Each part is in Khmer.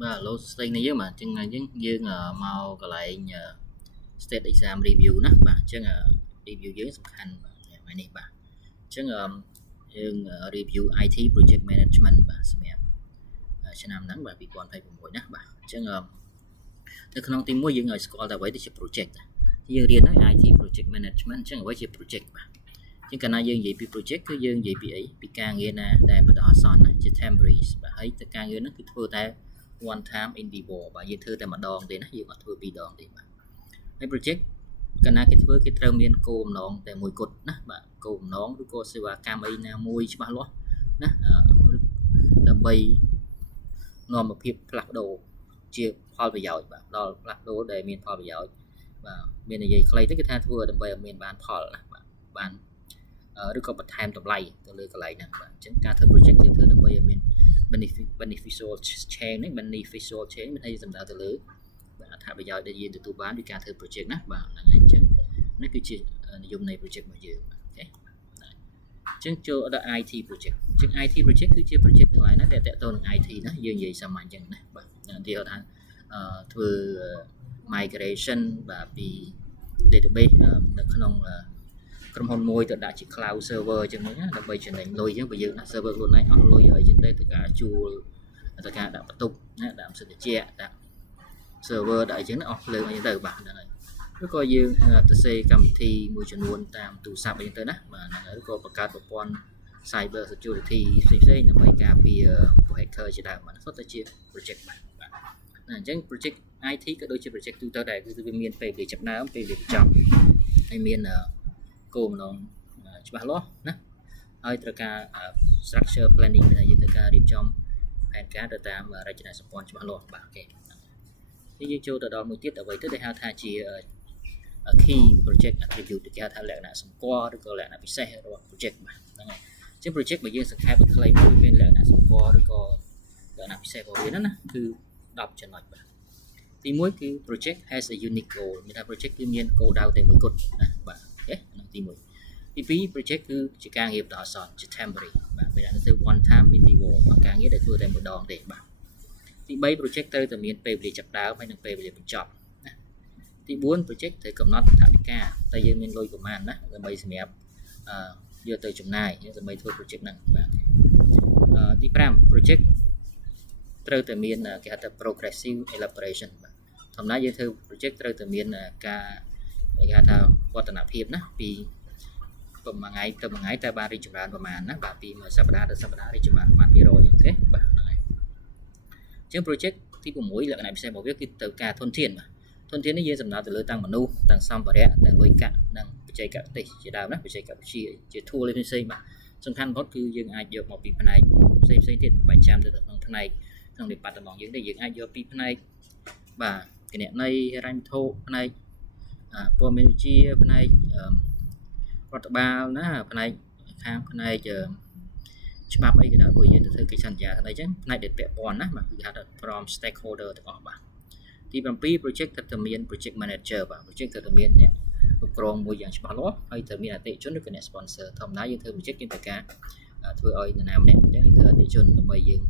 Bà lô stay này mà chân là dương mau cái lại state exam review nè bà chân review dưới song khăn mà này bà chân dương review IT project management bà xem cho nam nắng bà bị còn phải cùng mỗi nè bà chân từ khung team mua dương ở school là với thì project dương riêng nói IT project management chân với project bà nhưng cái này dương gì bị project cứ dương gì bị ấy bị càng nghe nè để bắt đầu son chứ temporary bà thấy tất cả người nó cứ thua ta one time in vivo và như thư tại mặt đòn thì nó như mà thua bị đòn thì mà cái project cái này cái với cái trâu miên cô nón để mùi cột nè bà cô nón với cô sẽ vào cam ấy na mùi chứ bao lót nè đầm bay ngon một phiệp lạc đồ chia phao về giỏi bà đo lạc đồ để miền phao về giỏi và miền này gì clay tới cái than thua đầm bay ở miền ban phao là ban đứa con bật time tầm lay từ lưỡi cái lại nè chính cả thứ project thứ đầm bay ở miền beneficial chain đấy beneficial chain mình hay dần dần từ lưỡi thà bây giờ để gì từ bán đi cả thứ project nè và là ngày chứng nó cứ chỉ dùng này project mà dự chứng cho đó IT project chứng IT project cứ chia project từ lại nó để tẹt tôn IT nó dương gì sao mà chẳng này và thì họ thằng thừa migration và bị database nó không trong hồn môi tự đã chỉ cloud server chẳng nữa là bây giờ đánh lôi chứ bây giờ là server luôn này on lôi ở trên đây tất cả chu tất cả đã bắt tục đã sự chia đã server đại chứng nó offline như từ bạn này nó coi như từ xây cầm thi môi trường luôn tam tụ sạp bên tới nè mà nó cóประกาศ upon cyber security xây là mấy cái bị hacker chỉ đạo mà nó xuất ra chia project bạn chẳng project IT cái đôi chia project tu tới đây cứ từ miền về để chập ná về để chọn hay miền cô nó chụp lót nè hơi tất cả structure planning là như tất cả điểm trong phản cá data mà ra trên support chụp lót bạn kể thì như châu từ đó mới tiếp ở vậy tới đây ha thà chỉ key project attribute được ha thà lẽ là sống qua được gọi là bị sai rồi project mà chứ project mà dương sẽ khai bật claim bên lẽ là sống qua được gọi là bị sai của nó nè cứ đọc cho nói thì mỗi cái project has a unique goal người ta project tự nhiên goal đào tại mỗi cột bạn thì mỗi thì phí project cứ chỉ càng nghiệp đào sòn chỉ temporary bạn bây giờ nó từ one time in vivo và càng nghĩa để thua tại một đòn để bạn thì bay project tới từ miền Tây về chặt đáo hay là về để mình chọn thì 4 project thì cầm nó thả đi ca tay dương miền lôi của màn đó rồi bay sẽ mẹp giờ tới chừng này rồi bay thôi project nặng thì 5 project tới từ miền cái hạt progressive elaboration thầm nói như thư project tới từ miền ca cái hạt qua tận áp hiệp đó vì mà ngày ta ba đi chụp đàn của màn đó bà vì mà sắp đá đi chụp màn kia rồi ok bạn chứ project thì của mỗi lần này sẽ bảo viết cái từ ca thôn thiên mà thôn thiên nó dễ dần nào từ lưỡi tăng mà nu tăng xong và đẻ tăng lưỡi cạn đang chạy cả tỷ chỉ đào đó chạy cả chỉ thua lên xây mà xong khăn có cứ dừng ai được một bị này xây tiền 700 từ thằng này thằng để bắt được mong những để dừng ai được bị này và cái này ranh thô này Pomerchi này ba nó này khang này chờច្បាប់អីក៏ដោយពួកយើងទៅធ្វើកិច្ចសន្យាអីចឹងផ្នែកដែលពាក់ព័ន្ធណាបាទគឺហៅថា from stakeholder ទាំងអស់បាទទី7 project ត្រូវតែមាន project manager បាទ project ត្រូវតែមានអ្នកគ្រប់គ្រងមួយយ៉ាងច្បាស់លាស់ហើយត្រូវមានអតិថិជនឬក៏អ្នក sponsor ធម្មតាយើងធ្វើ project យើងត្រូវការធ្វើឲ្យនរណាម្នាក់អញ្ចឹងយើងធ្វើអតិថិជនដើម្បីយើង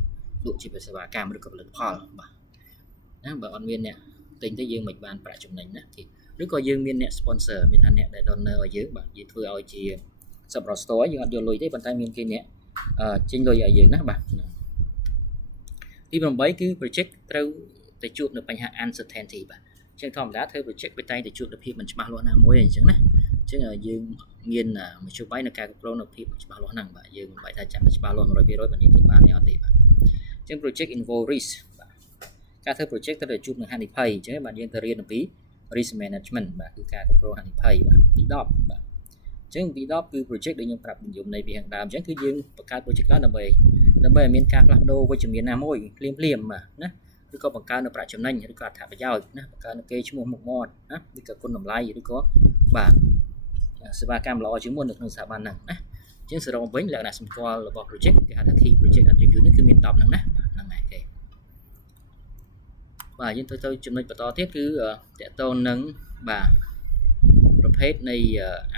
លក់ជាសេវាកម្មឬក៏ផលិតផលបាទណាបើអត់មានអ្នកទិញទៅយើងមិនបានប្រាក់ចំណេញណាឬក៏យើងមានអ្នក sponsor មានថាអ្នកដែល donor ឲ្យយើងបាទយើងធ្វើឲ្យជាសម្រាប់ store យើងអត់យកលុយទេប៉ុន្តែមានគេអ្នកចេញលុយឲ្យយើងណាបាទទី8គឺ project ត្រូវតែជួបនៅបញ្ហា uncertainty បាទអញ្ចឹងធម្មតាធ្វើ project វាតែងតែជួបនូវភាពមិនច្បាស់លាស់ណាមួយអញ្ចឹងណាអញ្ចឹងយើងមានមធ្យោបាយនៃការគ្រប់គ្រងនូវភាពច្បាស់លាស់ហ្នឹងបាទយើងមិនបាច់ថាចាំតែច្បាស់លាស់ 100% បើយើងធ្វើបានទេអត់ទេបាទអញ្ចឹង project involve risk បាទការធ្វើ project ត្រូវតែជួបនឹងហានិភ័យអញ្ចឹងបាទយើងទៅរៀនអំពី risk management បាទគឺការគ្រប់គ្រងហានិភ័យបាទទី10បាទអញ្ចឹងទី10គឺ project ដែលយើងប្រាប់និយមនៃពីខាងដើមអញ្ចឹងគឺយើងបង្កើត project ឡើងដើម្បីឲ្យមានការផ្លាស់ប្ដូរវិជ្ជមានណាមួយភ្លាមបាទណាឬក៏បង្កើននៅប្រាក់ចំណេញឬក៏អត្ថប្រយោជន៍ណាបង្កើននៅកេរ្តិ៍ឈ្មោះមុខមាត់ណាឬក៏គុណតម្លៃឬក៏បាទសេវាកម្មល្អជាងមុននៅក្នុងស្ថាប័នហ្នឹងណាអញ្ចឹងសរុបវិញលក្ខណៈសម្គាល់របស់ project គេហៅថា key project attribute នេះគឺមាន10ហ្នឹងណាហ្នឹងហើយគេបាទយើងទៅចំណុចបន្តទៀតគឺតកតូននឹងបាទប្រភ template នៃ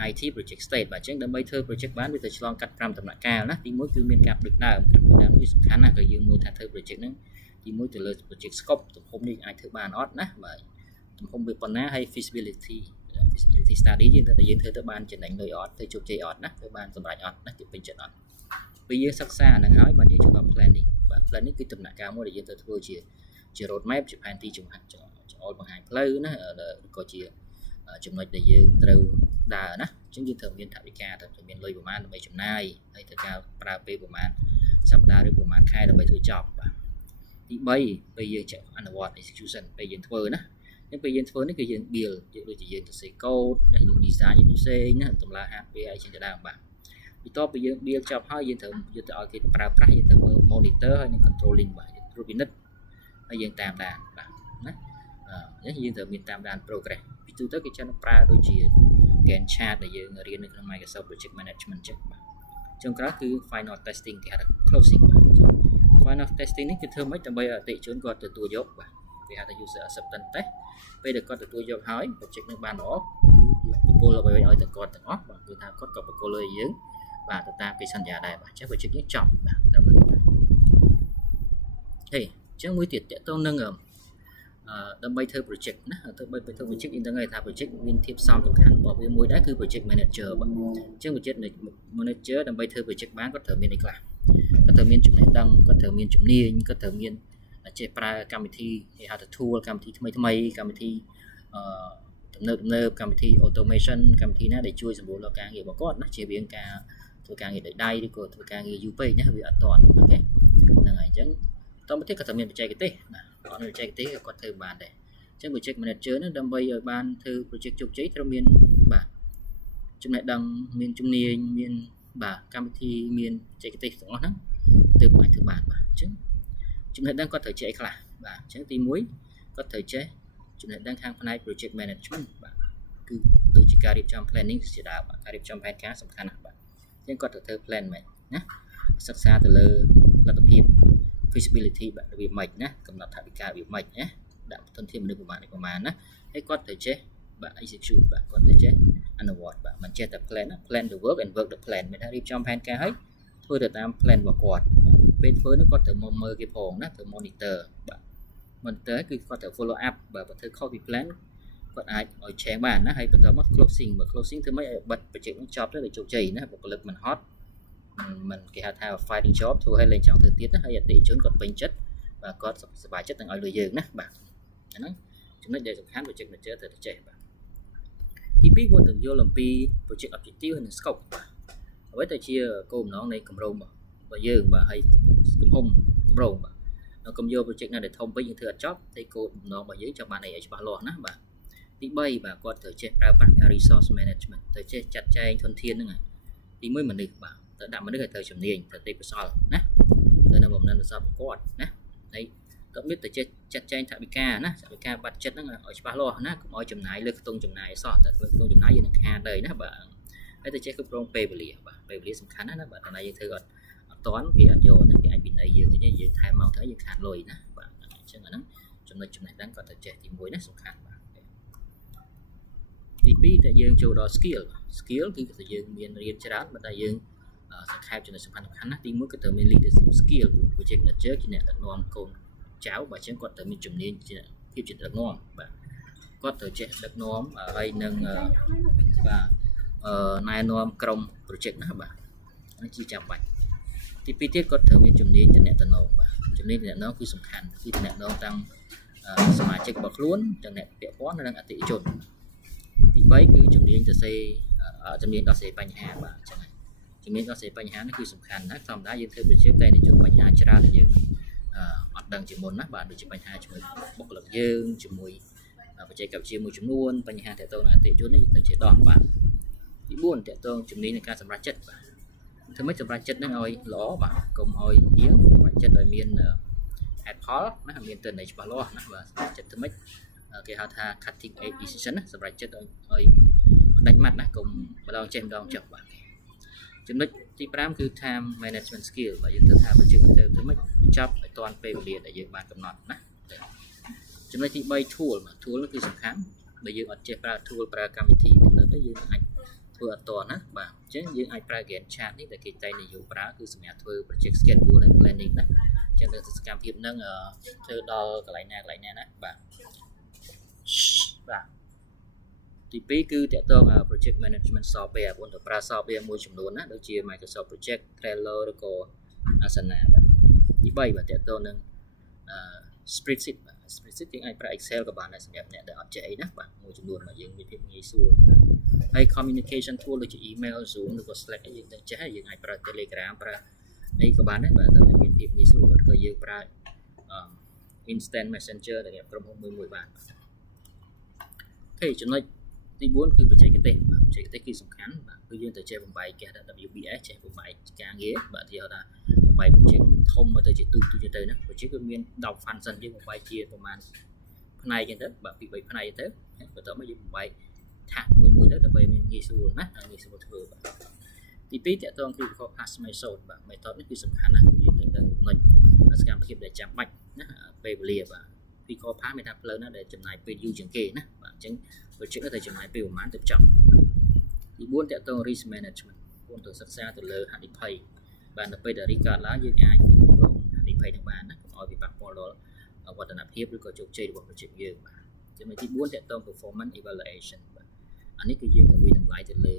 IT project state បាទអញ្ចឹងដើម្បីធ្វើ project បានវាទៅឆ្លងកាត់5ដំណាក់កាលណាទី1គឺមានការផ្ដិតដើមវាសំខាន់ណាស់ក៏យើងមើលថាធ្វើ project ហ្នឹងទី1ទៅលើ project scope ទំហំនេះអាចធ្វើបានអត់ណាបាទទំហំវាប៉ុណ្ណាហើយ feasibility study យើងថាយើងធ្វើទៅបានចំណេញលុយអត់ធ្វើជោគជ័យអត់ណាធ្វើបានសម្រេចអត់ណាគេពេញចិត្តអត់ពេលយើងសិក្សាហ្នឹងហើយបាទយើងចូលដល់ plan នេះបាទ plan នេះគឺដំណាក់កាលមួយដែលយើងត្រូវធ្វើជា road map ជាផែនទីចំហាត់បង្ហាញផ្លូវណាក៏ជាចំណុចដែលយើងត្រូវដើរណាអញ្ចឹងយើងត្រូវមានថវិកាត្រូវមានលុយប្រមាណដើម្បីចំណាយហើយត្រូវការប្រើពេលប្រមាណសប្តាហ៍ឬប្រមាណខែដើម្បីធ្វើចប់បាទទី3ពេលយើងចេះអនុវត្ត execution ពេលយើងធ្វើណាអញ្ចឹងពេលយើងធ្វើនេះគឺយើង build ដូចជាយើងទៅសេកូដណាយើង design ផ្សេងណាតម្លើ hardware អីចឹងទៅដើមបាទបន្ទាប់ពីយើង build ចប់ហើយយើងត្រូវយកទៅឲ្យគេប្រើប្រាស់យើងត្រូវមើល monitor ហើយនឹង controlling បាទត្រួតពិនិត្យហើយយើងតាមដានបាទណាយើងត្រូវមានតាមដាន progress ពីទូទៅគេចាត់ប្រើដូចជា Gantt chart ដែលយើងរៀននៅក្នុង Microsoft Project Management ចឹងបាទចុងក្រោយគឺ final testing គេហៅថា closing បាទ final testing នេះគឺធ្វើម៉េចដើម្បីឲ្យអតិថិជនគាត់ទទួលយកបាទគេហៅថា user acceptance test ពេលដែលគាត់ទទួលយកហើយ project នឹងបានល្អគឺបកគោលអ្វីឲ្យតែគាត់ទាំងអស់បាទគឺថាគាត់ក៏បកគោលឲ្យយើងបាទទៅតាមកិច្ចសន្យាដែរបាទអញ្ចឹង project នេះចប់បាទត្រឹមហ្នឹងហេអញ្ចឹងមួយទៀតតើតើនឹងដើម្បីធ្វើ project ណាដើម្បីធ្វើ project យើងដឹងហើយថា project មានធាតុផ្សំសំខាន់របស់វាមួយដែរគឺ project manager បាទអញ្ចឹង project manager ដើម្បីធ្វើ project បានគាត់ត្រូវមានអីខ្លះគាត់ត្រូវមានចំណេះដឹងគាត់ត្រូវមានជំនាញគាត់ត្រូវមានចេះប្រើកម្មវិធីគេហៅថា tool កម្មវិធីថ្មីកម្មវិធីទំនើបកម្មវិធី automation កម្មវិធីណាដែលជួយសម្រួលដល់ការងាររបស់គាត់ណាជៀសវាងការធ្វើការងារដោយដៃឬក៏ធ្វើការងារយូរពេកណាវាអត់ទាន់អូខេហ្នឹងហើយអញ្ចឹងតទៅទៀតក៏ត្រូវមានបច្ចេកទេសណាអត់មានបច្ចេកទេសក៏គាត់ធ្វើបានដែរអញ្ចឹង project manager ហ្នឹងដើម្បីឲ្យបានធ្វើ project ជោគជ័យត្រូវមានបាទចំណេះដឹងមានជំនាញមានបាទកម្មវិធីមានបច្ចេកទេសទាំងអស់ហ្នឹងទើបអាចធ្វើបានបាទអញ្ចឹងចំណេះដឹងគាត់ត្រូវចេះអីខ្លះបាទអញ្ចឹងទី1គាត់ត្រូវចេះចំណេះដឹងខាងផ្នែក project management បាទគឺដូចជាការរៀបចំ planning ជាដើមការរៀបចំផែនការសំខាន់ណាស់បាទអញ្ចឹងគាត់ត្រូវធ្វើ plan មែនណាសិក្សាទៅលើលទ្ធភាព feasibility បាទរបៀបម៉េចណាកំណត់ថវិការបៀបម៉េចណាដាក់ធនធានមនុស្សប្រមាណណាហើយគាត់ត្រូវចេះបាទ execute បាទគាត់ត្រូវចេះអនុវត្តបាទមិនចេះតែ plan the work and work the plan មានថារៀបចំផែនការហើយធ្វើទៅតាម plan របស់គាត់ពេលធ្វើនោះគាត់ត្រូវមកមើលគេផងណាត្រូវ monitor បាទ monitor គឺគាត់ត្រូវ follow up បើធ្វើខុសពី plan គាត់អាចឲ្យឆេងបានណាហើយបន្តមក closing បើ closing ធ្វើម៉េចឲ្យបិទ project នោះចប់ទៅជោគជ័យណាបុគ្គលិកមិនហត់មិនគេហៅថា fighting job ធ្វើឲ្យលែងចង់ធ្វើទៀតណាហើយអតិថិជនគាត់ពេញចិត្តបាទគាត់សប្បាយចិត្តនឹងឲ្យលុយយើងណាបាទអាហ្នឹងចំណុចដែលសំខាន់ project manager ត្រូវតែចេះបាទទី2គាត់ត្រូវយល់អំពី project objective និង scope បាទអ្វីទៅជាគោលបំណងនៃគម្រោងរបស់យើងបាទហើយទំហំគម្រោងបាទកុំយក project ណាដែលធំពេកយើងធ្វើអត់ចប់តែគោលបំណងរបស់យើងចង់បានអីឲ្យច្បាស់លាស់ណាបាទទី3បាទគាត់ត្រូវចេះប្រើប្រាស់ resource management ត្រូវចេះចាត់ចែងធនធានហ្នឹងហើយទី1មនុស្សបាទត្រូវដាក់មនុស្សឲ្យត្រូវជំនាញត្រូវទេពកោសល្យណាទៅនៅបំណិនប្រសពគាត់ណាហើយតើមានតែចេះចាត់ចែងថវិកាណាថវិកាបាត់ចិត្តហ្នឹងឲ្យច្បាស់លាស់ណាកុំឲ្យចំណាយលើខ្ទង់ចំណាយសោះតែខ្ទង់ចំណាយយើងនឹងខាតដែរណាបាទហើយទៅចេះគ្រប់គ្រងពេលវេលាបាទពេលវេលាសំខាន់ណាបាទតែយើងធ្វើអត់តាន់គេអត់យកណាគេអាចពិន័យយើងយើងថែមមកទៅយើងខាតលុយណាបាទអញ្ចឹងអាហ្នឹងចំណុចចំណេះដឹងគាត់ទៅចេះទី1ណាសំខាន់បាទទី2តែយើងចូលដល់ skill គឺយើងមានរៀនច្រើនប៉ុន្តែយើងសង្ខេបចំណុចសំខាន់ណាទី1គឺត្រូវមាន leadership skill project manager ជាអ្នកដឹកនាំកូនចៅបើអញ្ចឹងគាត់ត្រូវមានជំនាញជាភាពជាដឹកនាំបាទគាត់ត្រូវចេះដឹកនាំហើយនឹងបាទណែនាំក្រុម project ណាបាទនេះជាចាំបាច់ទី2ទៀតគាត់ត្រូវមានជំនាញតំណែងបាទជំនាញតំណែងគឺសំខាន់គឺតំណែងទាំងសមាជិករបស់ខ្លួនទាំងអ្នកពាក់ព័ន្ធនិងអតិថិជនទី3គឺជំនាញសរសេរជំនាញដោះស្រាយបញ្ហាបាទអញ្ចឹងហើយជំនាញដោះស្រាយបញ្ហានេះគឺសំខាន់ណាស់ធម្មតាយើងធ្វើ project តែជួបបញ្ហាច្រើនដែលយើងអត់ដឹងជាមុនណាបាទដូចជាបញ្ហាជាមួយបុគ្គលិកយើងជាមួយបច្ចេកវិទ្យាមួយចំនួនបញ្ហាទាក់ទងនឹងអតិថិជននេះទៅជាដោះបាទទី4ទាក់ទងជំនាញនៃការសម្រេចចិត្តបាទធ្វើម៉េចសម្រេចចិត្តនឹងឲ្យល្អបាទកុំឲ្យទៀងសម្រេចចិត្តឲ្យមានហេតុផលណាមានទិន្នន័យច្បាស់លាស់ណាបាទសម្រេចចិត្តធ្វើម៉េចគេហៅថា cutting edge decision ណាសម្រេចចិត្តឲ្យដាច់ម៉ាត់ណាកុំម្ដងចេះម្ដងចុះបាទចំណុចទី5គឺ time management skill បាទយើងត្រូវថា project ទៅធ្វើម៉េចបញ្ចប់ឲ្យទាន់ពេលវេលាដែលយើងបានកំណត់ណាចំណុចទី3 tool បាទ tool នោះគឺសំខាន់ bởi dương ở chế pra tool pra cam vị thi cũng được dương anh vừa ở toàn á bạn chứ dương anh pra Gantt chart ní tại cái tay này dùng pra cứ sắm thuê project schedule and planning đó cho nên cam thiệp nâng ở thơ đo cái lại nè đó bạn thì bí cứ tại tôi project management software của pra software môi trường luôn á đối chia Microsoft Project Trello rồi có Asana bạn thì bay và tại tôi nâng spreadsheet tiếng Anh pra Excel các bạn là sẽ nhận được chế đó bạn môi trường luôn mà dùng như thế nghĩ xuôi hay communication tool là chỉ email Zoom rồi có Slack những cái chế dùng Anh pra Telegram pra đây các bạn ấy bạn tôi là việc nghĩ xuôi rồi dùng pra instant messenger để nhập trong 10 bạn cáiចំណុចទី4គឺបច្ចេកទេសបាទបច្ចេកទេសគឺសំខាន់បាទគឺយើងទៅចេះបំបែកគេហៅថា WBS ចេះបំបែកការងារបាទទីហៅថាបំបែក project ធំមកទៅជាទូទៅណា project គឺមាន10 function យើងបំបែកជាប្រហែលផ្នែកចឹងទៅបាទពី3ផ្នែកទៅបន្ទាប់មកយើងបំបែកថាមួយទៅដើម្បីមានងាយស្រួលណាងាយស្រួលធ្វើបាទទី2តកតងគឺ pass method បាទ method នេះគឺសំខាន់ណាស់យើងនឹងដឹងចំណុចសកម្មភាពដែលចាំបាច់ណាពេលវេលាបាទពីខផាមានថាផ្លូវណាដែលចំណាយពេលយូរជាងគេណាបាទអញ្ចឹង project ទៅចំណាយពេលប្រហែលទៅចប់ទី4តកតង risk management គួរទៅសិក្សាទៅលើហានិភ័យបាទនៅពេលដែល risk កើតឡើងយើងអាចគ្រប់គ្រងហានិភ័យនឹងបានណាកុំឲ្យវាប៉ះពាល់ដល់វឌ្ឍនភាពឬក៏ជោគជ័យរបស់ project យើងបាទចំណុចទី4តកតង performance evaluation បាទអានេះគឺយើងទៅវិតម្លៃទៅលើ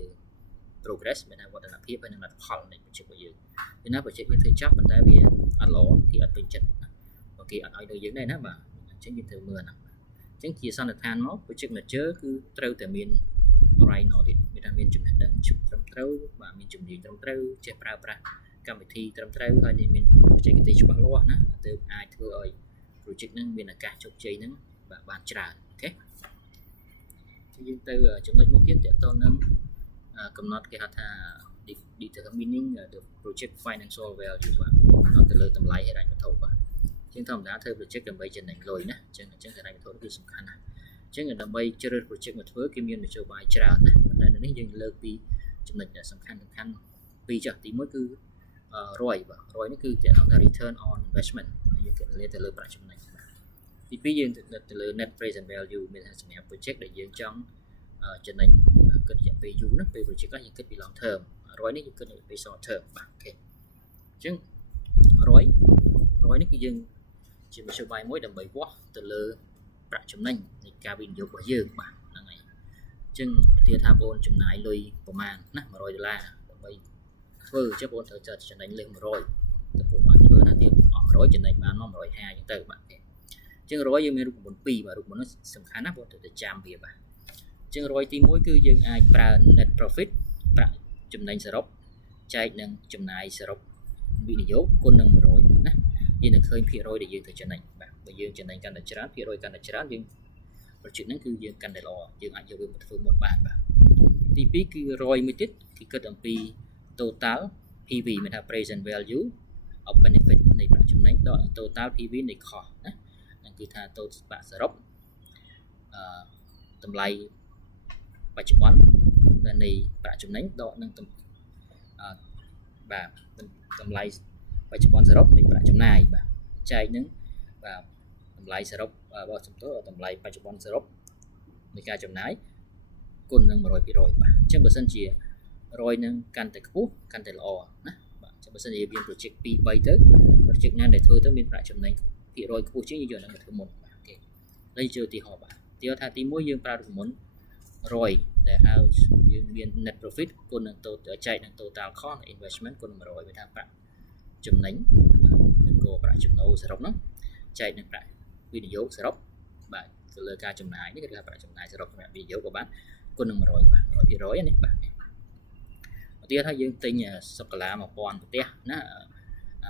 progress មានថាវឌ្ឍនភាពហើយនិងលទ្ធផលនៃ project របស់យើងពីណា project វាធ្វើចាប់ប៉ុន្តែវាអត់ល្អគេអត់ពេញចិត្តអូខេអត់ឲ្យដូចយើងដែរណាបាទអញ្ចឹងយើងត្រូវមើលណាអញ្ចឹងជាសន្និដ្ឋានមក project manager គឺត្រូវតែមាន right knowledge មានថាមានចំណេះដឹងត្រឹមត្រូវបាទមានជំនាញត្រឹមត្រូវចេះប្រើប្រាស់កម្មវិធីត្រឹមត្រូវហើយមានបច្ចេកទេសច្បាស់លាស់ណាទើបអាចធ្វើឲ្យ project ហ្នឹងមានឱកាសជោគជ័យហ្នឹងបាទបានច្រើនអូខេយើងទៅចំណុចមួយទៀតតទៅនឹងកំណត់គេហៅថា determining the project financial value បាទកំណត់ទៅលើតម្លៃហិរញ្ញវត្ថុបាទជាងធម្មតាធ្វើ project ដើម្បីចំណេញលុយណាអញ្ចឹងហិរញ្ញវត្ថុគឺសំខាន់ណាស់អញ្ចឹងដើម្បីជ្រើស project មកធ្វើគេមានមធ្យោបាយច្រើនណាប៉ុន្តែនៅនេះយើងលើកពីចំណុចដែលសំខាន់ពីរចុះទី1គឺ ROI បាទ ROI នេះគឺគេហៅថា return on investment យើងគិតទៅលើប្រាក់ចំណេញបាទទី2យើងទៅលើ net present value មានថាសម្រាប់ project ដែលយើងចង់ចំណេញគិតរយៈពេលយូរណាពេល project ហ្នឹងយើងគិតពី long term ROI នេះយើងគិតពី short term បាទអូខេអញ្ចឹង ROI នេះគឺយើងជាមធ្យោបាយមួយដើម្បីវាស់ទៅលើប្រាក់ចំណេញនៃការវិនិយោគរបស់យើងបាទហ្នឹងហើយអញ្ចឹងឧទាហរណ៍ថាបងចំណាយលុយប្រមាណណា$100ដើម្បីធ្វើអញ្ចឹងបងត្រូវចាត់ចំណេញលើស100តែបងបានធ្វើណាទៀតអស់100ចំណេញបានមក150អញ្ចឹងទៅបាទអញ្ចឹងROIយើងមានរូបមន្ត2បាទរូបមន្តនេះសំខាន់ណាបងត្រូវតែចាំវាបាទអញ្ចឹងROIទី1គឺយើងអាចប្រើ net profit ប្រាក់ចំណេញសរុបចែកនឹងចំណាយសរុបវិនិយោគគុណនឹង100ណាយើងនឹងឃើញភាគរយដែលយើងត្រូវចំណេញបាទបើយើងចំណេញកាន់តែច្រើនភាគរយកាន់តែច្រើនយើង project ហ្នឹងគឺយើងកាន់តែល្អយើងអាចយកវាមកធ្វើមុនបានបាទទី2គឺ ROI មួយទៀតគឺគិតអំពី total PV មានថា present value of benefit នៃប្រាក់ចំណេញដល់ total PV នៃ cost ណាហ្នឹងគឺថា total ប្រាក់សរុបតម្លៃបច្ចុប្បន្ននៃប្រាក់ចំណេញដកនឹងបាទតម្លៃបច្ចុប្បន្នសរុបនៃប្រាក់ចំណាយបាទចែកនឹងបាទតម្លៃសរុបរបស់សំទោសតម្លៃបច្ចុប្បន្នសរុបនៃការចំណាយគុណនឹង 100% បាទអញ្ចឹងបើសិនជា100នឹងកាន់តែខ្ពស់កាន់តែល្អណាបាទអញ្ចឹងបើសិនជាមាន project 2 3ទៅ project ណាដែលធ្វើទៅមានប្រាក់ចំណេញភាគរយខ្ពស់ជាងយើងយកនឹងមកធ្វើមុនបាទអូខេហើយជាឧទាហរណ៍បាទទីថាទី1យើងប្រើរូបមន្ត100ដែលហៅយើងមាន net profit គុណនឹងចែកនឹង total cost investment គុណ100វាថាប្រាក់ចំណេញឬក៏ប្រាក់ចំណូលសរុបហ្នឹងចែកនឹងប្រាក់វិនិយោគសរុបបាទទៅលើការចំណាយនេះគឺថាប្រាក់ចំណាយសរុបសម្រាប់វិនិយោគក៏បានគុណនឹង100បាទ100%នេះបាទឧទាហរណ៍ថាយើងទិញសូកូឡា1000ប្រទេសណា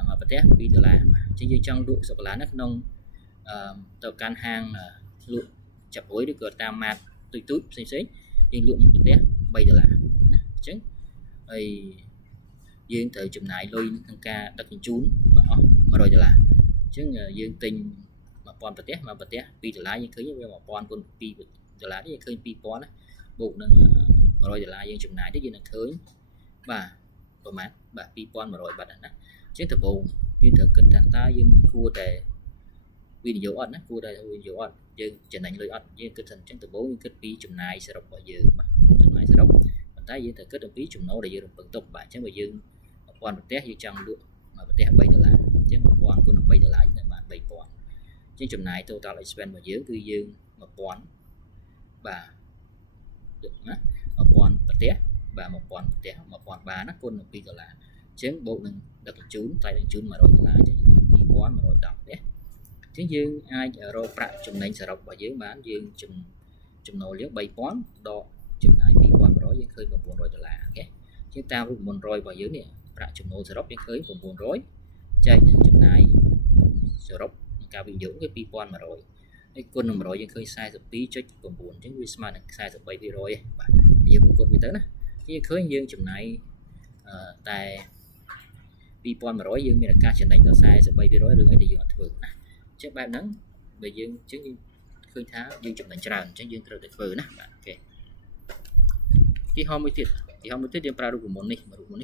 មួយប្រទេស$2បាទអញ្ចឹងយើងចង់លក់សូកូឡានៅក្នុងទៅកាន់ហាងលក់ចាប់រួយឬក៏តាមម៉ាតទូចផ្សេងយើងលក់ប្រទេស$3ណាអញ្ចឹងហើយយើងត្រូវចំណាយលុយក្នុងការដឹកជញ្ជូនអស់$100អញ្ចឹងយើងទិញ1000ប្រទេសមកប្រទេស$2យើងឃើញវា1000គុណ$2នេះយើងឃើញ2000ណាបូកនឹង$100យើងចំណាយទៅយើងនឹងឃើញបាទប្រហែលបាទ2100បាត់ណាអញ្ចឹងដំបូងយើងត្រូវគិតថាតើយើងគួរតែ วินิโยอดนะกูได้วินิโยอดយើងចំណេញលុយអត់យើងគិតថាអញ្ចឹងដំបូងយើងគិតពីចំណាយសរុបរបស់យើងបាទចំណាយសរុបប៉ុន្តែយើងត្រូវគិតអំពីចំណូលដែលយើងរំពឹងទុកបាទអញ្ចឹងបើយើង1000ប្រទេសយើងចង់លក់ប្រទេស$3អញ្ចឹង1000គុណ$3យើងបាន3000អញ្ចឹងចំណាយ total expense របស់យើងគឺយើង1000បាទណា1000ប្រទេសបាទ1000ប្រទេស1000បាតណាគុណនឹង$2អញ្ចឹងបូកនឹងដឹកជញ្ជូនថ្លៃដឹកជញ្ជូន$100អញ្ចឹងយើងមក2110ទេអញ្ចឹងយើងអាចរកប្រាក់ចំណេញសរុបរបស់យើងបានយើងចំណូលយើង3000ដកចំណាយ2100យើងឃើញ$900អូខេជាងតាមរូបមន្ត100របស់យើងនេះប្រាក់ចំណូលសរុបយើងឃើញ900ចែកនឹងចំណាយសរុបនៃការវិនិយោគគឺ2100ហើយគុណនឹង100យើងឃើញ42.9អញ្ចឹងវាស្មើនឹង43%បាទយើងបង្កត់វាទៅណាយើងឃើញយើងចំណាយតែ2100យើងមានឱកាសចំណេញដល់43%រឿងអីដែលយើងអត់ធ្វើណាអញ្ចឹងបែបហ្នឹងបើយើងអញ្ចឹងយើងឃើញថាយើងចំណេញច្រើនអញ្ចឹងយើងត្រូវតែធ្វើណាបាទអូខេទីហោមួយទៀតយើងប្រើរូបមន្តនេះ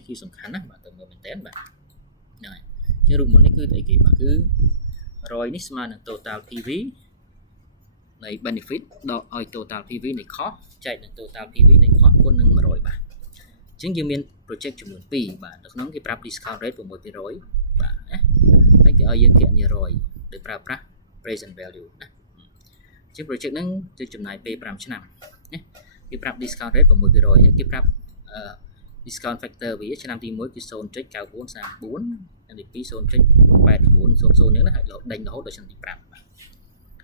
គឺសំខាន់ណាស់បាទទៅមើលមែនតើបាទហ្នឹងហើយជារូបមន្តនេះគឺអីគេបាទគឺ100នេះស្មើនឹង total PV នៃ benefit ដកឲ្យ total PV នៃ cost ចែកនឹង total PV នៃ cost គុណនឹង100បាទអញ្ចឹងយើងមាន project ចំនួន2បាទនៅក្នុងគេប្រាប់ discount rate 6%បាទណាហើយគេឲ្យយើងគណនា100ដោយប្រើប្រាស់ present value ណាអញ្ចឹង project ហ្នឹងគឺចំណាយពេល5ឆ្នាំណាគេប្រាប់ discount rate 6%ហើយគេប្រាប់discount factor វាឆ្នាំទី1គឺ 0.9434 ឆ្នាំទី2 0.8400 ហ្នឹងណាហើយដេញរហូតដល់ឆ្នាំទី5បាទ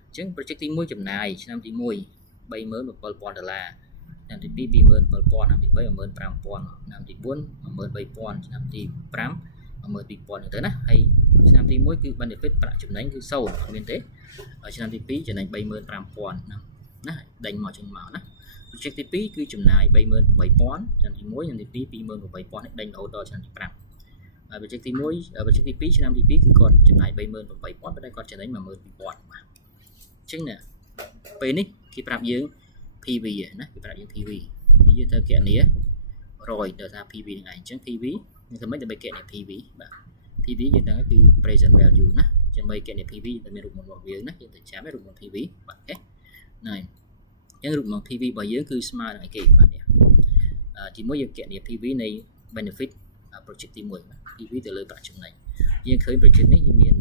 អញ្ចឹង project ទី1ចំណាយឆ្នាំទី1 $37000 ឆ្នាំទី2 27000ឆ្នាំទី3 15000ឆ្នាំទី4 13000ឆ្នាំទី5 12000ទៅណាហើយឆ្នាំទី1គឺ benefit ប្រាក់ចំណេញគឺ0អត់មានទេហើយឆ្នាំទី2ចំណេញ35000ណាដេញមកចេញមកណា project ទី2គឺចំណាយ38000ឆ្នាំទី1ឆ្នាំទី2 28000ដេញរហូតដល់ឆ្នាំទី5ហើយ project ទី1 project ទី2ឆ្នាំទី2គឺគាត់ចំណាយ38000ប៉ុន្តែគាត់ចំណេញ12000បាទអញ្ចឹងណាពេលនេះគេប្រាប់យើង PV ណាគេប្រាប់យើង PV យើងត្រូវគណនា100ដល់ថា PV នឹងឯងអញ្ចឹង PV នឹងធ្វើម៉េចដើម្បីគណនា PV បាទ PV យើងដឹងគឺ present value ណាដើម្បីគណនា PV ដែលមានរូបមន្តរបស់យើងណាយើងទៅចាំរូបមន្ត PV បាទអូខេហ្នឹងអញ្ចឹងរូបមន្ត PV របស់យើងគឺស្មើនឹងអីគេបាទនេះទី1យើងគណនា PV នៃ benefit project ទី1 PV ទៅលើប្រាក់ចំណេញយើងឃើញ project នេះវាមាន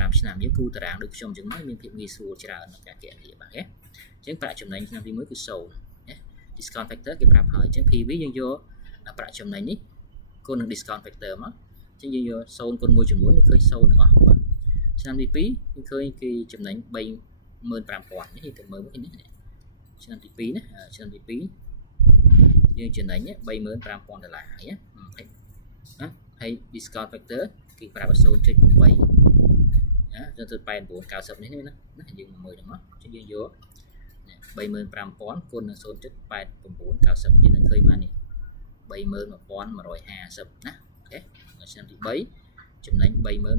5ឆ្នាំយើងគូតារាងដូចខ្ញុំអញ្ចឹងមកមានភាពងាយស្រួលច្រើនក្នុងការគណនាបាទអូខេអញ្ចឹងប្រាក់ចំណេញឆ្នាំទី1គឺ0ណា discount factor គេប្រាប់ហើយអញ្ចឹង PV យើងយកប្រាក់ចំណេញនេះគុណនឹង discount factor មកអញ្ចឹងយើងយក0គុណ1ចំនួនគឺឃើញ0ទាំងអស់បាទឆ្នាំទី2គឺឃើញគេចំណេញ35000នេះទៅមើលមកនេះឆ្នាំទី2ណាឆ្នាំទី2យើងចំណេញ$35000ហើយណាហើយ discount factor គេប្រាប់ឲ្យ 0.8 ណាទៅ8990នេះណាយើងមើលទាំងអស់អញ្ចឹងយើងយក35000គុណនឹង 0.8990 យើងនឹងឃើញបាននេះ31150ណាអូខេឆ្នាំទី3ចំណេញ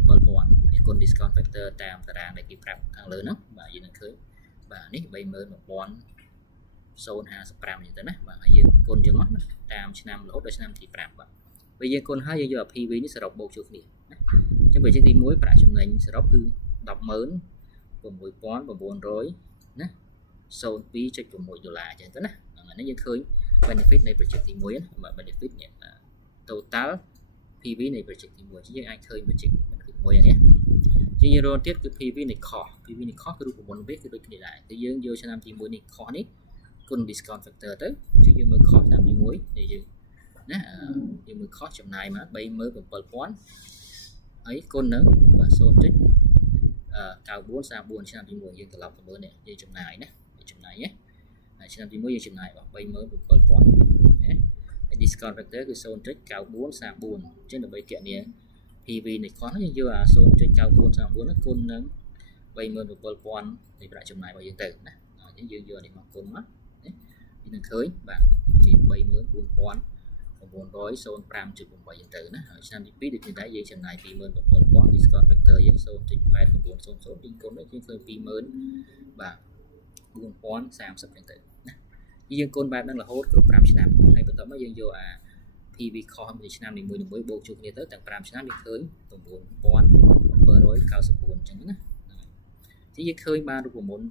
37000ហើយគុណ discount factor តាមតារាងដែលគេប្រាប់ខាងលើហ្នឹងបាទយើងនឹងឃើញបាទនេះ31055នេះទៅណាបាទហើយយើងគុណចឹងមកតាមឆ្នាំរហូតដល់ឆ្នាំទី5បាទពេលយើងគុណហើយយើងយក PV នេះសរុបបូកជួបគ្នាណាអញ្ចឹងបើជាទី1ប្រាក់ចំណេញសរុបគឺ$16900ណា$02.6អញ្ចឹងទៅណាហ្នឹងនេះយើងឃើញ benefit នៃ project ទី1ណាបាទ benefit នេះ total PV នៃ project ទី1អញ្ចឹងយើងអាចឃើញ project benefit មួយហ្នឹងជាយើងរកទៀតគឺ PV នៃ cost PV នៃ cost គឺរូបមន្តវាគឺដូចគ្នាដែរគឺយើងយកឆ្នាំទី1នេះ cost នេះគុណ discount factor ទៅអញ្ចឹងយើងមើល cost ឆ្នាំទី1នេះយើងណាយើងមើល cost ចំណាយមក37000ហើយគុណនឹងបាទ0.9434ឆ្នាំទី1យើងត្រឡប់ទៅមើលនេះយើងចំណាយណាចំណាយណាហើយឆ្នាំទី1យើងចំណាយរបស់37000ណាហើយ discount factor គឺ 0.9434អញ្ចឹងដើម្បីគណនា PV នៃ cost យើងយកអា 0.9434 នោះគុណនឹង37000នៃប្រាក់ចំណាយរបស់យើងទៅណាអញ្ចឹងយើងយកនេះមកគុណមកយើងនឹងឃើញបាទមាន34905.8ទៅណាហើយឆ្នាំទី2ដូចនេះដែរយើងចំណាយ27000 discount factor យើង 0.8900 យើងគុណនេះយើងឃើញ20000បាទ4030ទៅណាយើងគុណបែបហ្នឹងរហូតគ្រប់5ឆ្នាំហើយបន្ទាប់មកយើងយកអា PV cost មួយឆ្នាំនីមួយៗបូកជួបគ្នាទៅទាំង5ឆ្នាំយើងឃើញ9794អញ្ចឹងណា thìយើងឃើញបានរូបមន្ត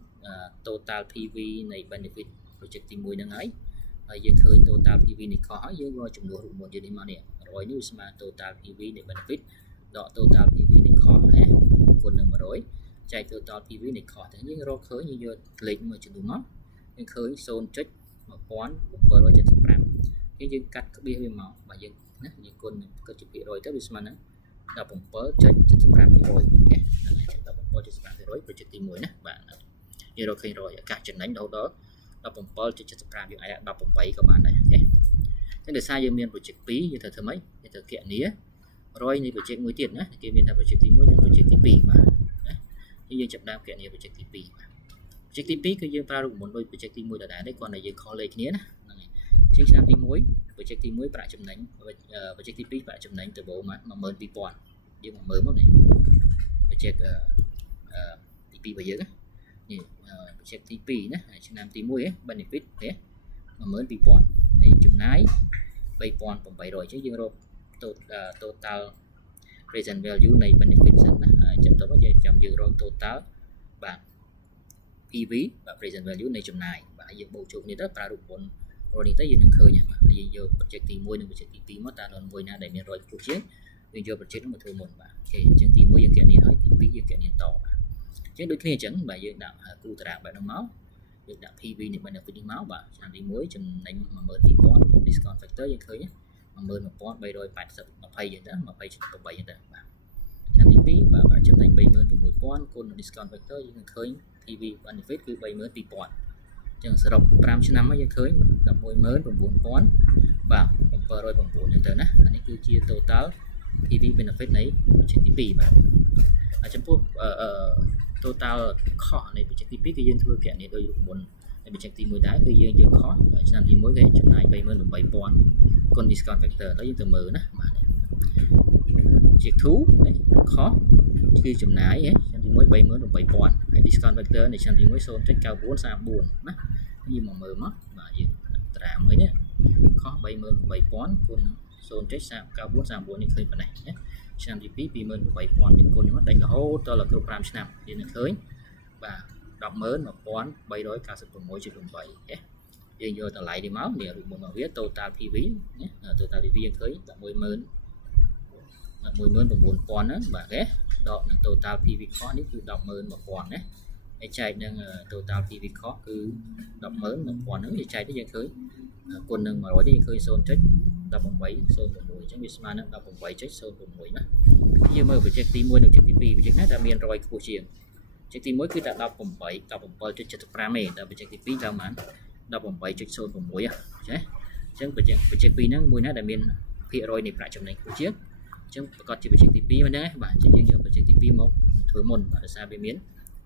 total PV នៃ benefit project ទី1ហ្នឹងហើយហើយយើងឃើញ total PV នៃ cost ហើយយើងក៏ចំនួនរូបមន្តយើងនេះមកនេះ100នេះស្មើ total PV នៃ benefit ដក total PV នៃ cost ណាគុណនឹង100ចែក total PV នៃ cost ទាំងយើងរកឃើញយើងយកលេខមួយចំនួនមកយើងឃើញ 0.1775 យើងកាត់ក្បៀសវាមកបាទយើងណាយើងគុណគិតជាភាគរយទៅវាស្មើនឹង 17.75% ហ្នឹងហើយ 17.75% project ទី1ណាបាទយើងរកឃើញរយអាកាសចំណេញរហូតដល់ 17.75 យើងអាច18ក៏បានដែរអូខេចឹងដោយសារយើងមាន project 2យើងត្រូវធ្វើម៉េចយើងត្រូវគណនារយនៃ project មួយទៀតណាគេមានថា project ទី1និង project ទី2បាទណាយើងចាប់ដើមគណនា project ទី2បាទ project ទី2គឺយើងប្រើរូបមន្តដូច project ទី1ដដែលនេះគ្រាន់តែយើងខុសលេខគ្នាណាហ្នឹងហើយជាងឆ្នាំទី1 project ទី1ប្រាក់ចំណេញ project ទី2ប្រាក់ចំណេញទៅមក 12000 យើងមកមើលមកនេះ project ទី2របស់យើងណានេះ project ទី2ណាឆ្នាំទី1 benefit ទេ 12000 ហើយចំណាយ 3800 អញ្ចឹងយើងរក total present value នៃ benefit សិនណាចាំទៅយើងចាំយើងរក total បាទ PV បាទ present value នៃចំណាយបាទយើងបូកចូលគ្នាទៅប្រើរូបមន្តរនេះទៅយើងនឹងឃើញហើយយើងយក project ទី1និង project ទី2មកតើនៅមួយណាដែលមានរយខ្ពស់ជាងយើងយក project នោះមកធ្វើមុនបាទអូខេអញ្ចឹងទី1យើងគណនាហើយទី2យើងគណនាតបាទអញ្ចឹងដូចគ្នាអញ្ចឹងបាទយើងដាក់គូតារាងបែបនោះមកយើងដាក់ PV នៃ benefit នេះមកបាទឆ្នាំទី1ចំណេញ 12000 discount factor យើងឃើញ 11380 20 យើងទៅ 20.8 យើងទៅបាទឆ្នាំទី2បាទចំណេញ 36000 គុណ discount factor យើងនឹងឃើញ PV benefit គឺ 32000 ចឹងសរុប5ឆ្នាំមកយើងឃើញ 119,000 បាទ 709 យើងទៅណាអានេះគឺជា total PV benefit នៃ project ទី2បាទហើយចំពោះtotal cost នៃ project ទី2គឺយើងធ្វើគណនាដោយរូបមន្តនៃ project ទី1ដែរគឺយើងយក cost ឆ្នាំទី1គេចំណាយ 38000 គុណ discount factor ទៅយើងទៅមើលណាបាទ project 2 cost គឺចំណាយឆ្នាំទី1 38000 ហើយ discount factor នៃឆ្នាំទី1 0.9434 ណាយើងមកមើលមកបាទយើងតារាងមួយនេះ cost 38000 គុណ 0.9434 នេះឃើញប៉ុណ្ណេះណាឆ្នាំទី2 28000យើងគុណមកដេញរហូតដល់គ្រប់5ឆ្នាំយើងនឹងឃើញបាទ 101,396.8 យើងយកតម្លៃនេះមកនេះរូបមន្តរបស់វា total PV ណា total PV យើងឃើញ 19000 ហ្នឹងបាទគេដកនឹង total PV cost នេះគឺ 110,000 ណាហើយចែកនឹង total PV cost គឺ 110,000 ហ្នឹងវាចែកទៅយើងឃើញគុណនឹង100នេះយើងឃើញ 0.1806 អញ្ចឹងវាស្មើនឹង 18.06 ណាយើងមើល project ទី1និង project ទី2 project ណាដែលមាន100ខ្ពស់ជាង project ទី1គឺតែ 17.75 ទេតែ project ទី2តាមបាន 18.06 អញ្ចឹង project 2ហ្នឹងមួយណាដែលមានភាគរយនៃប្រាក់ចំណេញខ្ពស់ជាងអញ្ចឹងប្រកាសជា project ទី2មិនហ្នឹងបាទអញ្ចឹងយើងយក project ទី2មកធ្វើមុនបាទដោយសារវាមាន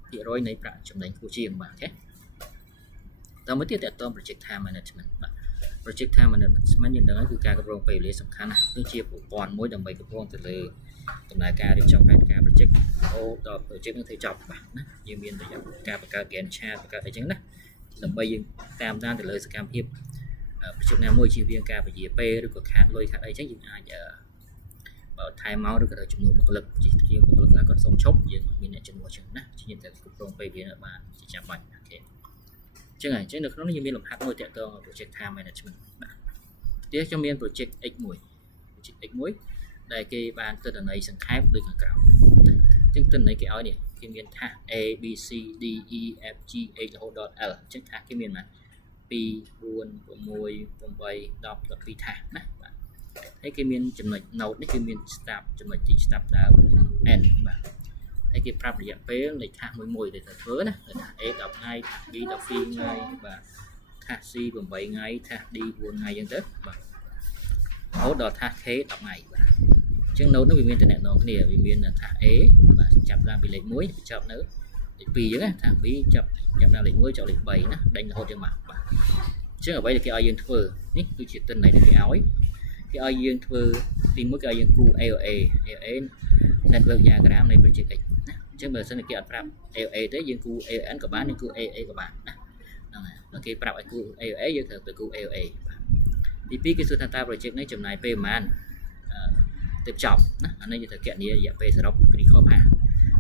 ភាគរយនៃប្រាក់ចំណេញខ្ពស់ជាងបាទអូខេតើមកទៀតតើត project time management បាទ project time management យើងដឹងហើយគឺការគ្រប់គ្រងពេលវេលាសំខាន់ណាស់នេះជាប្រព័ន្ធមួយដើម្បីគ្រប់គ្រងទៅលើដំណើរការរៀបចំផែនការ project ដល់ project នឹងធ្វើចប់បាទណាយើងមានរយៈការបង្កើត Gantt chart បង្កើតអីចឹងណាដើម្បីយើងតាមដានទៅលើសកម្មភាព project ណាមួយជៀសវាងការពជាពេលឬក៏ខាតលុយខាតអីចឹងយើងអាចបើថែមមកឬក៏ចំនួនបុគ្គលិកជាបុគ្គលិកខ្លះគាត់សុំឈប់យើងមានអ្នកជំនួសចឹងណាជាតែគ្រប់គ្រងពេលវេលាបានជាចាំបាច់អូខេចឹងហើយចឹងនៅក្នុងនេះយើងមានលំហាត់មួយតាក់ទង project time management បាទទៀតខ្ញុំមាន project X1 ដែលគេបានទិន្នន័យសង្ខេបដូចខាងក្រោមចឹងទិន្នន័យគេឲ្យនេះគេមានថាស A B C D E F G H រហូតដល់ L ចឹងថាសគេមានមក2 4 6 8 10 12ថាសណាបាទហើយគេមានចំណុច note នេះគឺមាន start ចំណុចទី start ដើម N បាទហើយគេប្រាប់រយៈពេលនៃថាសមួយដែលត្រូវធ្វើណាថាស A 10ថ្ងៃថាស B 12ថ្ងៃបាទថាស C 8ថ្ងៃថាស D 4ថ្ងៃអញ្ចឹងទៅបាទរហូតដល់ថាស K 10ថ្ងៃបាទអញ្ចឹង note នោះវាមានតំណែងគ្នាវាមានថាស A បាទចាប់ដើមពីលេខ1បញ្ចប់នៅលេខ2អញ្ចឹងណាថាស B ចាប់ដើមលេខ1ចុះលេខ3ណាដេញរហូតទៅមកបាទអញ្ចឹងអ្វីដែលគេឲ្យយើងធ្វើនេះគឺជាទិន្នន័យដែលគេឲ្យយើងធ្វើទី1គេឲ្យយើងគូ AOA network diagram នៃ project X ណាអញ្ចឹងបើសិនគេអត់ប្រាប់ AOA ទេយើងគូ AON ក៏បានយើងគូ AA ក៏បានណាហ្នឹងហើយគេប្រាប់ឲ្យគូ AOA យើងត្រូវទៅគូ AOA បាទទី2គេសួរថាតើ project នេះចំណាយពេលប៉ុន្មានទៅចប់ណាអានេះយើងត្រូវគណនារយៈពេលសរុប critical path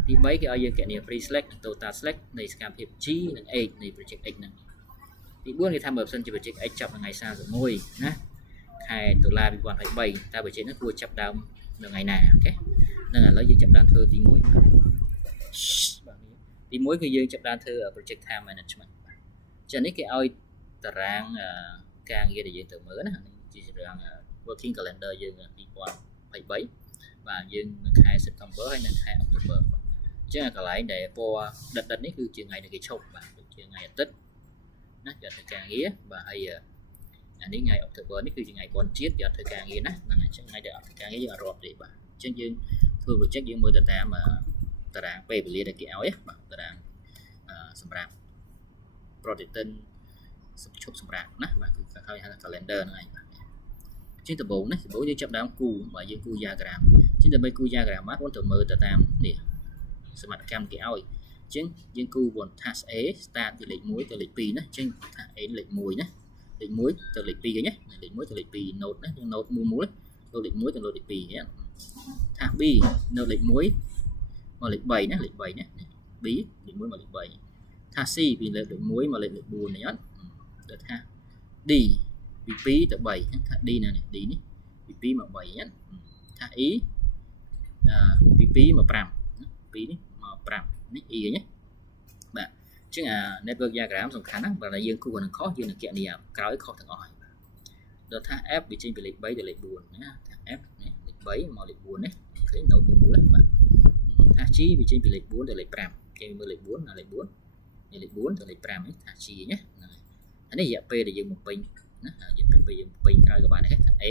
ទី3គេឲ្យយើងគណនា pre select និង total select នៃសកម្មភាព G និង H នៃ project X ហ្នឹងទី4គេថាបើសិនជា project X ចាប់ថ្ងៃ31ណាខែតុលា2023តើ project ហ្នឹងគួរចាប់ដើមនៅថ្ងៃណាអូខេហ្នឹងឥឡូវយើងចាប់ដើមធ្វើទី1បាទទី1គឺយើងចាប់ដើមធ្វើ project time management ចឹងនេះគេឲ្យតារាងការងារដែលយើងទៅមើលណានេះជាតារាង working calendar យើង2023បាទយើងនៅខែ September ហើយនៅខែ October ចឹងកន្លែងដែលពណ៌ដិតនេះគឺជាថ្ងៃដែលគេឈប់បាទគឺជាថ្ងៃអាទិត្យណាយកទៅការងារបាទហើយអានេះថ្ងៃ October នេះគឺជាថ្ងៃបុណ្យជាតិយកទៅការងារណាហ្នឹងហើយចឹងថ្ងៃដែលអត់ការងារយើងអត់រាប់ទេបាទអញ្ចឹងយើងធ្វើ project យើងមើលទៅតាមតារាងពេលវេលាដែលគេឲ្យបាទតារាងសម្រាប់ protein ឈប់សម្រាប់ណាបាទគឺគេហៅថា calendar ហ្នឹងឯងបាទជាដំបូងនេះយើងចាប់ដើមគូបាទយើងគូ diagram ជាដើម្បីគូ diagram មកបងទៅមើលទៅតាមនេះសមត្ថកម្មគេឲ្យអញ្ចឹងយើងគូ task A start ពីលេខ1ទៅលេខ2ណាអញ្ចឹង task A លេខ1ណាលេខ1ទៅលេខ2គេណាលេខ1ទៅលេខ2 note ណាយើង note មូលទៅលេខ1ទៅលេខ2ណា task B នៅលេខ1មកលេខ3ណាលេខ3ណា B លេខ1មកលេខ3 task C ពីលេខ1មកលេខ4នេះអត់ដល់ task D ពី2ទៅ3ហ្នឹង task D ណានេះ D នេះពី2មក3ណា task E ពី2មក5 2នេះមក5នេះ E ណាបាទអញ្ចឹងnetwork diagram សំខាន់ណាស់បើយើងគូនឹងខុសយើងនឹងគណនាក្រោយខុសទាំងអស់ហើយដល់ថា F វាចេញពីលេខ3ទៅលេខ4ណាថា F នេះលេខ3មកលេខ4នេះឃើញ note មូលបាទថា G វាចេញពីលេខ4ទៅលេខ5ចេញមើលលេខ4ដល់លេខ4នេះលេខ4ទៅលេខ5នេះថា G ណាអានេះរយៈពេលដែលយើងបំពេញណារយៈពេលយើងបំពេញក្រោយក៏បានដែរថា A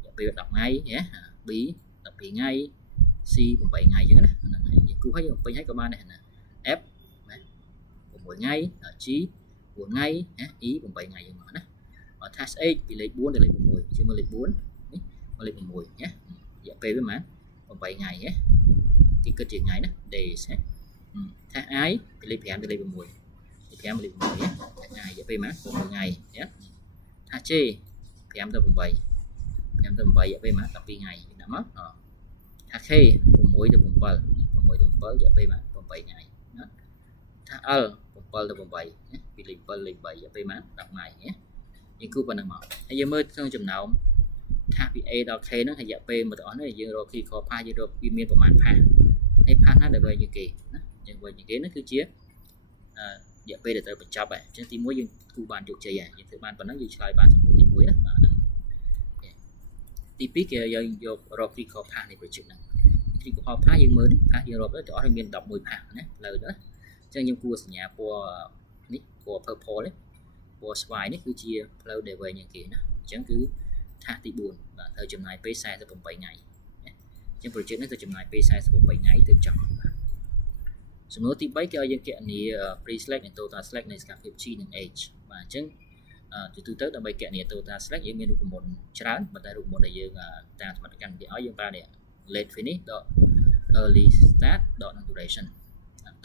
រយៈពេល10ថ្ងៃណា B 12ថ្ងៃ C 8ថ្ងៃអញ្ចឹងណាហ្នឹងហើយយើងគូឲ្យយើងបំពេញឲ្យក៏បានដែរណា F ណា6ថ្ងៃ G 4ថ្ងៃណា E 8ថ្ងៃអញ្ចឹងមកណាtask H ពីលេខ4ទៅលេខ6ជាមើលលេខ4នេះមកលេខ6ណារយៈពេលវាប៉ុន្មាន8ថ្ងៃណាគេគិតជាថ្ងៃណា days ណាtask I ពីលេខ5ទៅលេខ6លេខ5មកលេខ6ណា task I រយៈពេលប៉ុន្មាន6ថ្ងៃណា task J 5ទៅ8 5ទៅ8រយៈពេលប៉ុន្មាន12ថ្ងៃដាក់មក task K 6ទៅ7 6ទៅ7រយៈពេលប៉ុន្មាន8ថ្ងៃណា task L 7ទៅ8ណាពីលេខ7លេខ3រយៈពេលប៉ុន្មាន10ថ្ងៃណាយើងគូប៉ុណ្ណឹងមកហើយយើងមើលក្នុងចំណោមថាពី A ដល់ K ហ្នឹងរយៈពេលមកទាំងអស់នេះយើងរក key core path យើងរកវាមានប្រមាណ path ហើយ path ណាដែលវែងជាងគេណាអញ្ចឹងវែងជាងគេហ្នឹងគឺជារយៈពេលដែលត្រូវបញ្ចប់ហើយអញ្ចឹងទី1យើងគូបានជោគជ័យហើយយើងធ្វើបានប៉ុណ្ណឹងយើងឆ្លើយបានសំណួរទី1ណាបាទហ្នឹងទី2គេយើងយករក key core path នៃ project ហ្នឹង key core path យើងមើលនេះ path យើងរកទៅទាំងអស់មាន11 path ណាផ្លូវហ្នឹងអញ្ចឹងយើងគួរសញ្ញាពណ៌នេះពណ៌ purple នេះពណ៌ស្វាយនេះគឺជាផ្លូវដែលវែងជាងគេណាអញ្ចឹងគឺថាសទី4បាទត្រូវចំណាយពេល48ថ្ងៃអញ្ចឹង project នេះត្រូវចំណាយពេល48ថ្ងៃទើបចប់សំណួរទី3គេឲ្យយើងគណនា pre select និង total select នៃសកម្មភាព G និង H បាទអញ្ចឹងជាទូទៅដើម្បីគណនា total select យើងមានរូបមន្តច្រើនប៉ុន្តែរូបមន្តដែលយើងតាមសមត្ថកម្មគេឲ្យយើងប្រើនេះ late finish early start duration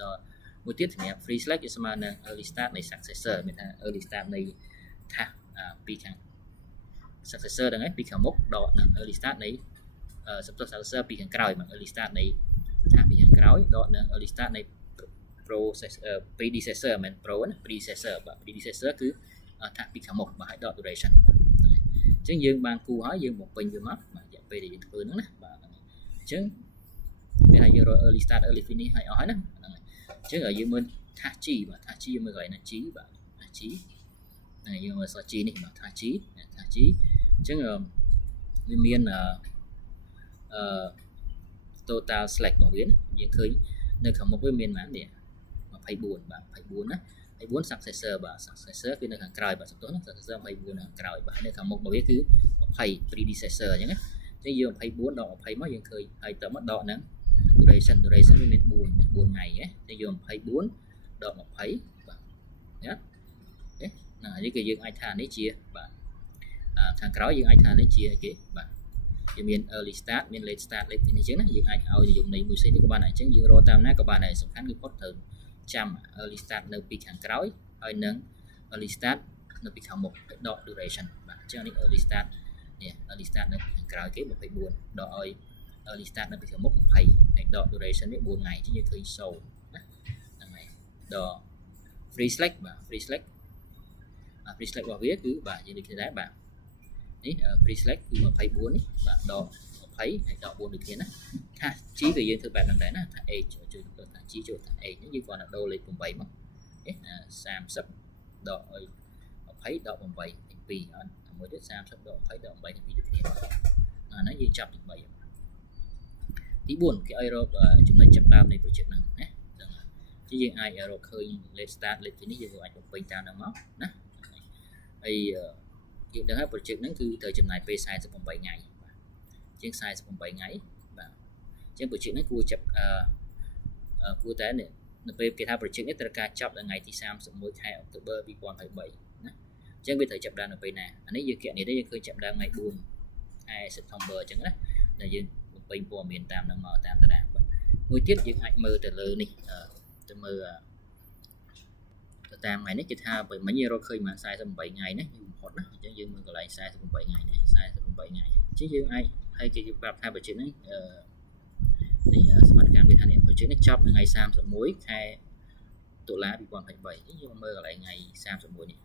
ដល់មួយទៀតសម្រាប់ free select វាស្មើនឹង early start នៃ successor មានថា early start នៃថាសពីខាង successor ហ្នឹងឯងពីខាងមុខដកនឹង early start នៃsuccessor ពីខាងក្រោយមក early start នៃថាសពីខាងក្រោយដកនឹង early start នៃ predecessor មិន pro ណា predecessor បាទ predecessor គឺថាសពីខាងមុខបាទឲ្យដក duration អញ្ចឹងយើងបានគូហើយយើងបំពេញវាមកបាទរយៈពេលដែលយើងធ្វើហ្នឹងណាបាទអញ្ចឹងវាឲ្យយើងរក early start early finish ឲ្យអស់ហើយណាហ្នឹងហើយអញ្ចឹងយើងមើលថាស G បាទថាស G យើងមើលកន្លែងណា G បាទថាស G ហើយយើងមើលស G នេះបាទថាស G ថាស G អញ្ចឹងវាមានtotal select របស់វាយើងឃើញនៅខាងមុខវាមានប៉ុន្មាននេះ24បាទ24ណា24 successor បាទ successor គឺនៅខាងក្រោយបាទសំទោសណា successor 24នៅខាងក្រោយបាទនៅខាងមុខរបស់វាគឺ20 predecessor អញ្ចឹងណាអញ្ចឹងយើង24ដក20មកយើងឃើញហើយតមកដកហ្នឹង duration វាមាន4ថ្ងៃណាយើងយក24ដក20បាទណានេះគឺយើងអាចថានេះជាបាទខាងក្រោយយើងអាចថានេះជាគេបាទវាមាន early start មាន late start late finish អញ្ចឹងណាយើងអាចឲ្យនិយមន័យមួយផ្សេងទៀតក៏បានដែរអញ្ចឹងយើងរកតាមណាក៏បានដែរសំខាន់គឺគាត់ត្រូវចាំ early start នៅពីខាងក្រោយហើយនឹង early start នៅពីខាងមុខដក duration បាទអញ្ចឹងនេះ early start នេះ early start នៅខាងក្រោយគេ24ដកឲ្យ early start នៅពីខាងមុខ20ហើយដក duration នេះ4ថ្ងៃអញ្ចឹងយើងឃើញសូនណាហ្នឹងហើយដក free select បាទ free select free select របស់វាគឺបាទយើងដូចគ្នាដែរបាទនេះ free select គឺ24នេះបាទដក20ហើយដក4ដូចគ្នាណាថា G ក៏យើងធ្វើបែបហ្នឹងដែរណាថា age ជួយថា G ជួយថា age នេះយើងគ្រាន់តែដូរលេខ8មក30ដកឲ្យ20ដក8ទី2អត់មួយទៀត30ដក20ដក8ទី2ដូចគ្នាអាហ្នឹងយើងចាប់ទី3ទី4គេឲ្យរកចំណុចចាប់ដើមនៃ project ហ្នឹងណាចឹងជាយើងអាចរកឃើញ late start late finish យើងអាចបំពេញតាមហ្នឹងមកណាហើយយើងដឹងហើយ project ហ្នឹងគឺត្រូវចំណាយពេល48ថ្ងៃបាទជាង48ថ្ងៃបាទជាង project ហ្នឹងគួរចាប់គួរតែនៅពេលគេថា project នេះត្រូវការចាប់ដល់ថ្ងៃទី31ខែអុកតូបឺ2023ណាអញ្ចឹងវាត្រូវចាប់ដើមនៅពេលណាអានេះយើងគណនានេះយើងឃើញចាប់ដើមថ្ងៃ4ខែ September អញ្ចឹងណាដែលយើងបំពេញព័ត៌មានតាមហ្នឹងមកតាមតារាងបាទមួយទៀតយើងអាចមើលទៅលើនេះទៅមើលទៅតាមថ្ងៃនេះគេថាបើមិញយើងរកឃើញមក48ថ្ងៃណាយើងបំផុតណាអញ្ចឹងយើងមើលកន្លែង48ថ្ងៃនេះ48ថ្ងៃអញ្ចឹងយើងអាចហើយគេប្រាប់ថា project ហ្នឹងនេះសមត្ថកម្មវាថានេះ project នេះចប់នៅថ្ងៃ31ខែតុលា2023យើងមើលកន្លែងថ្ងៃ31នេះ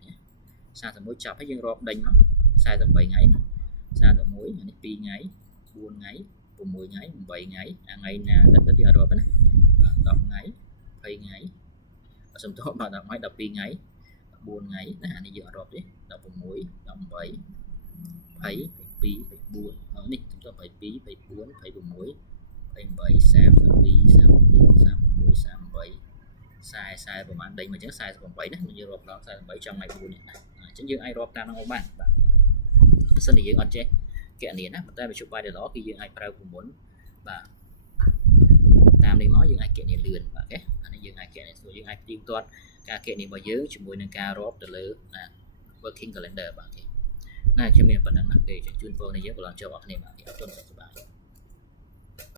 31ចប់ហើយយើងរាប់ដេញមក48ថ្ងៃ31នេះ2ថ្ងៃ4ថ្ងៃ6ថ្ងៃ8ថ្ងៃថ្ងៃណាដិតយើងរាប់ណា10ថ្ងៃ20ថ្ងៃសំទោសបាទ10ថ្ងៃ12ថ្ងៃ14ថ្ងៃណានេះយើងអត់រាប់ទេ16 18 20 22 24នេះសំទោស22 24 26 28 32 34 36 38 40ប្រហែលដេញមកអញ្ចឹង48ណាយើងរាប់ដល់48ចំថ្ងៃ4នេះណាអញ្ចឹងយើងអាចរាប់តាមហ្នឹងបានបាទបើសិនជាយើងអត់ចេះគណនាណាប៉ុន្តែវិទ្យុបាយល្អគឺយើងអាចប្រើប្រមុនបាទតាមនេះមកយើងអាចគណនាលឿនបាទអូខេអានេះយើងអាចគណនាយើងអាចផ្ទៀងផ្ទាត់ការគណនារបស់យើងជាមួយនឹងការរាប់ទៅលើណា working calendar បាទអូខេណាខ្ញុំមានប៉ុណ្ណឹងណាគេជូនពរនេះយើងប្រឡងចូលអរគ្នាបាទអរគុណសូមសប្បាយ